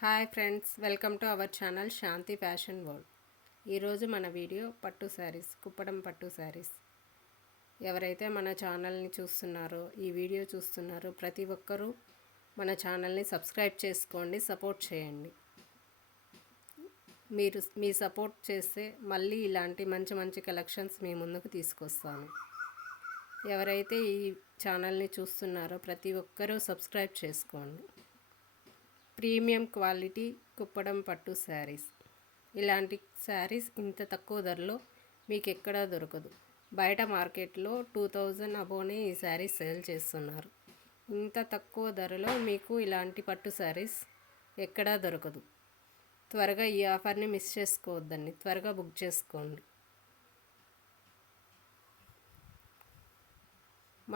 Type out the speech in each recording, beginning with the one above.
Hi friends, welcome to our channel Shanti fashion world. ఈరోజు మన video పట్టు శారీస్, కుప్పడం పట్టు శారీస్. ఎవరైతే మన ఛానల్ని చూస్తున్నారో, ఈ వీడియో చూస్తున్నారో ప్రతి ఒక్కరూ మన ఛానల్ని సబ్స్క్రైబ్ చేసుకోండి, సపోర్ట్ చేయండి. మీ సపోర్ట్ చేస్తే మళ్ళీ ఇలాంటి మంచి మంచి కలెక్షన్స్ మీ ముందుకు తీసుకొస్తాను. ఎవరైతే ఈ ఛానల్ని చూస్తున్నారో ప్రతి ఒక్కరూ సబ్స్క్రైబ్ చేసుకోండి. ప్రీమియం క్వాలిటీ కుప్పడం పట్టు శారీస్. ఇలాంటి శారీస్ ఇంత తక్కువ ధరలో మీకు ఎక్కడా దొరకదు. బయట మార్కెట్లో 2000 అబోనే ఈ శారీస్ సేల్ చేస్తున్నారు. ఇంత తక్కువ ధరలో మీకు ఇలాంటి పట్టు శారీస్ ఎక్కడా దొరకదు. త్వరగా ఈ ఆఫర్ని మిస్ చేసుకోవద్దండి, త్వరగా బుక్ చేసుకోండి.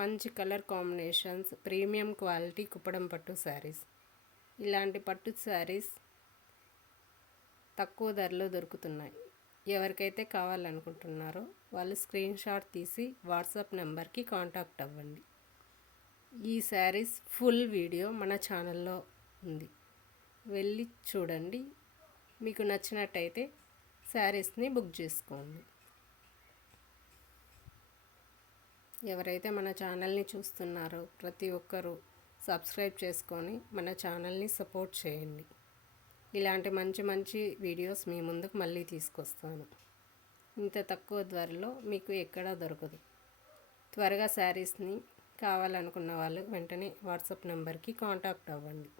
మంచి colour combinations, premium quality Kuppadam పట్టు శారీస్. ఇలాంటి పట్టు శారీస్ తక్కువ ధరలో దొరుకుతున్నాయి. ఎవరికైతే కావాలనుకుంటున్నారో వాళ్ళు స్క్రీన్ షాట్ తీసి వాట్సాప్ నెంబర్కి కాంటాక్ట్ అవ్వండి. ఈ శారీస్ ఫుల్ వీడియో మన ఛానల్లో ఉంది, వెళ్ళి చూడండి. మీకు నచ్చినట్టయితే శారీస్ని బుక్ చేసుకోండి. ఎవరైతే మన ఛానల్ని చూస్తున్నారో ప్రతి ఒక్కరూ సబ్స్క్రైబ్ చేసుకొని మన ఛానల్ని సపోర్ట్ చేయండి. ఇలాంటి మంచి మంచి వీడియోస్ మీ ముందుకు మళ్ళీ తీసుకొస్తాను. ఇంత తక్కువ ధరలో మీకు ఎక్కడా దొరకదు. త్వరగా శారీస్ని కావాలనుకున్న వాళ్ళు వెంటనే వాట్సాప్ నెంబర్కి కాంటాక్ట్ అవ్వండి.